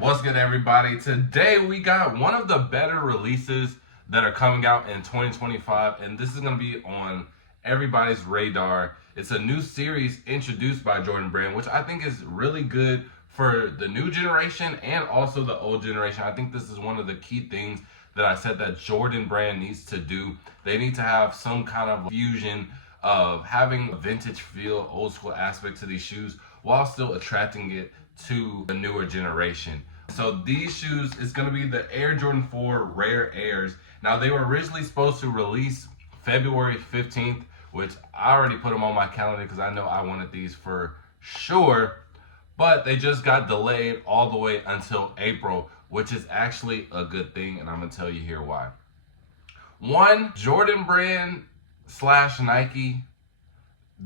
What's good, everybody? Today we got one of the better releases that are coming out in 2025, and this is going to be on everybody's radar. It's a new series introduced by Jordan Brand, which I think is really good for the new generation and also the old generation. I think this is one of the key things that I said that Jordan Brand needs to do. They need to have some kind of fusion of having a vintage feel, old school aspect to these shoes while still attracting it to the newer generation. So these shoes is going to be the Air Jordan 4 Rare Airs. Now they were originally supposed to release February 15th, which I already put them on my calendar because I know I wanted these for sure, but they just got delayed all the way until April, which is actually a good thing, and I'm going to tell you here why. One, Jordan Brand / Nike,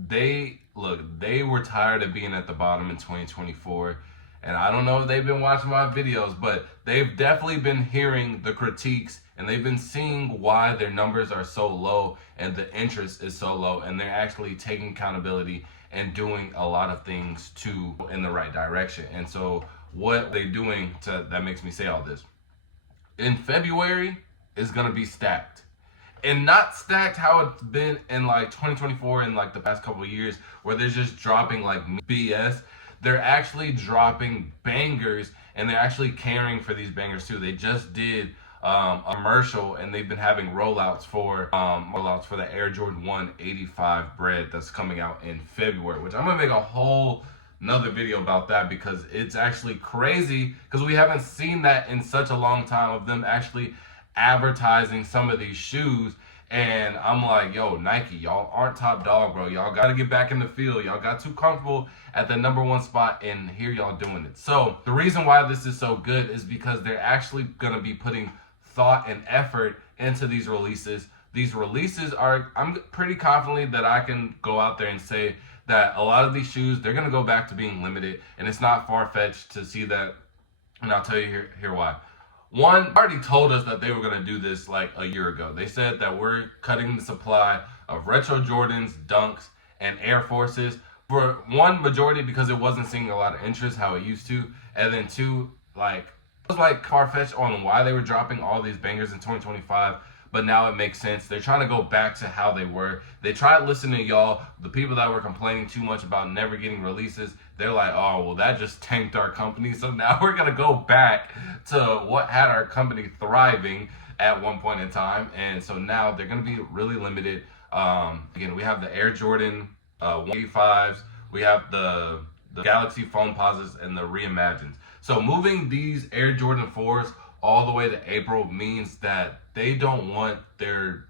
they were tired of being at the bottom in 2024. And I don't know if they've been watching my videos, but they've definitely been hearing the critiques and they've been seeing why their numbers are so low and the interest is so low, and they're actually taking accountability and doing a lot of things in the right direction. And so what they're doing that makes me say all this. In February is gonna be stacked. And not stacked how it's been in like 2024 and like the past couple of years where they're just dropping like BS. They're actually dropping bangers, and they're actually caring for these bangers too. They just did a commercial, and they've been having rollouts for the Air Jordan 1 85 bread that's coming out in February, which I'm gonna make a whole another video about that because it's actually crazy because we haven't seen that in such a long time of them actually advertising some of these shoes. And I'm like, yo, Nike, y'all aren't top dog, bro. Y'all got to get back in the field. Y'all got too comfortable at the #1 spot, and here y'all doing it. So the reason why this is so good is because they're actually going to be putting thought and effort into these releases. These releases are, I'm pretty confident that I can go out there and say that a lot of these shoes, they're going to go back to being limited, and it's not far-fetched to see that, and I'll tell you here why. One, already told us that they were going to do this like a year ago. They said that we're cutting the supply of retro Jordans, Dunks, and Air Forces. For one, majority because it wasn't seeing a lot of interest how it used to. And then two, it was like far-fetched on why they were dropping all these bangers in 2025. But now it makes sense. They're trying to go back to how they were. They tried listening to y'all, the people that were complaining too much about never getting releases. They're like, oh, well, that just tanked our company. So now we're going to go back to what had our company thriving at one point in time. And so now they're going to be really limited. Again, we have the Air Jordan 185s. We have the Galaxy Foam Posits and the Reimagines. So moving these Air Jordan 4s all the way to April means that they don't want their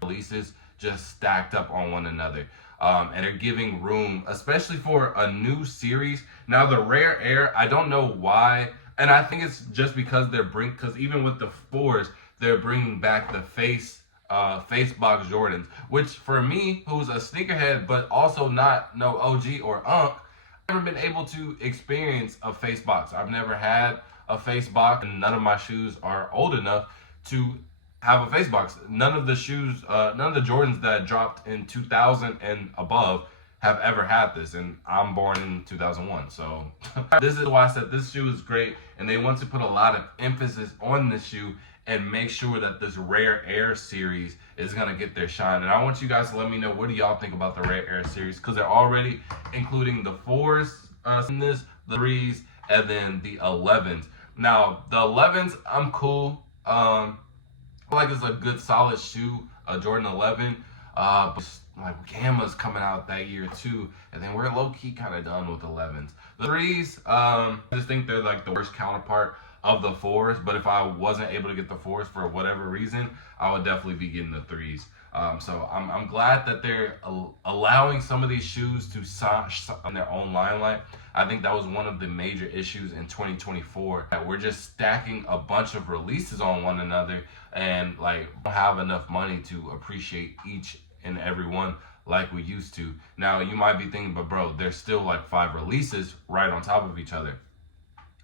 releases just stacked up on one another. And they're giving room, especially for a new series. Now the Rare Air, I don't know why, and I think it's just because because even with the 4s, they're bringing back the face box Jordans, which for me, who's a sneakerhead but also not no OG or Unk, I've never been able to experience a face box. I've never had a face box, and none of my shoes are old enough to have a face box. None of the Jordans that dropped in 2000 and above have ever had this, and I'm born in 2001. So this is why I said this shoe is great, and they want to put a lot of emphasis on this shoe and make sure that this Rare Air series is gonna get their shine. And I want you guys to let me know, what do y'all think about the Rare Air series? Because they're already including the 4s in this, the 3s, and then the 11s. Now the 11s, I'm cool. I feel like it's a good solid shoe, a Jordan 11. But Gamma's coming out that year too, and then we're low-key kind of done with 11s. The 3s, I just think they're like the worst counterpart of the 4s, but if I wasn't able to get the 4s for whatever reason, I would definitely be getting the 3s. So I'm glad that they're allowing some of these shoes to shine on their own limelight. I think that was one of the major issues in 2024, that we're just stacking a bunch of releases on one another and don't have enough money to appreciate each and every one like we used to. Now you might be thinking, but bro, there's still 5 releases right on top of each other.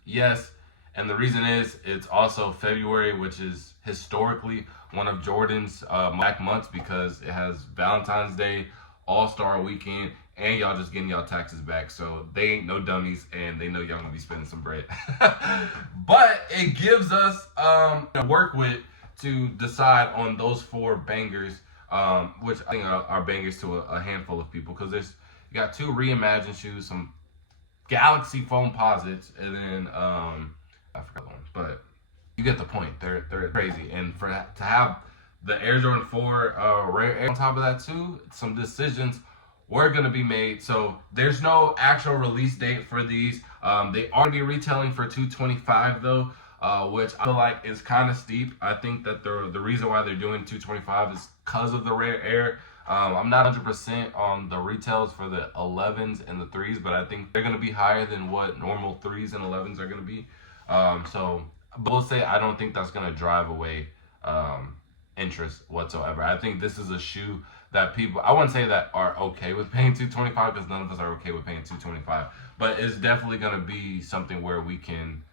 Yes, and the reason is it's also February, which is historically one of Jordan's black months because it has Valentine's Day, All-Star Weekend, and y'all just getting y'all taxes back. So they ain't no dummies, and they know y'all gonna be spending some bread. But it gives us to work with to decide on those 4 bangers, which I think are bangers to a handful of people, because you got 2 reimagined shoes, some Galaxy foam posits, and then I forgot the ones, but you get the point. They're crazy, and to have the Air Jordan 4 Rare Air on top of that too, some decisions were gonna be made. So there's no actual release date for these. They are gonna be retailing for $225 though, which I feel like is kind of steep. I think that the reason why they're doing $225 is because of the Rare Air. I'm not 100% on the retails for the 11s and the 3s, but I think they're gonna be higher than what normal 3s and 11s are gonna be. But we'll say I don't think that's gonna drive away interest whatsoever. I think this is a shoe that people, I wouldn't say that are okay with paying $225, because none of us are okay with paying $225, but it's definitely gonna be something where we can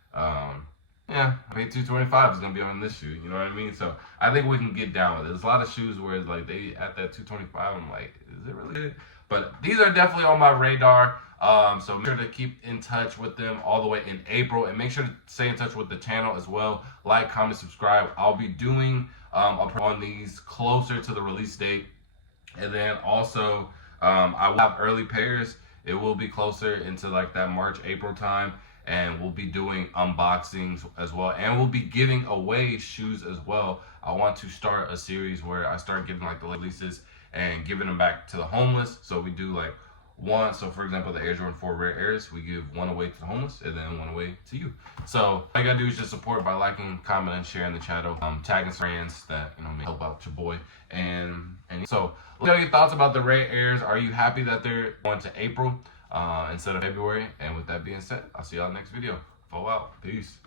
yeah, I mean, $225 is gonna be on this shoe. You know what I mean? So I think we can get down with it. There's a lot of shoes where it's like they at that $225. I'm like, is it really it? But these are definitely on my radar. So make sure to keep in touch with them all the way in April, and make sure to stay in touch with the channel as well. Like, comment, subscribe. I'll be doing on these closer to the release date, and then also I will have early pairs. It will be closer into like that March, April time, and we'll be doing unboxings as well, and we'll be giving away shoes as well. I want to start a series where I start giving like the releases and giving them back to the homeless. So we do like one, so for example, the Air Jordan 4 Rare Airs, we give one away to the homeless and then one away to you. So all you gotta do is just support by liking, commenting, sharing the channel, tagging friends that may help out your boy. And so let me know your thoughts about the Rare Airs. Are you happy that they're going to April instead of February? And with that being said, I'll see y'all next video. Fall out. Peace.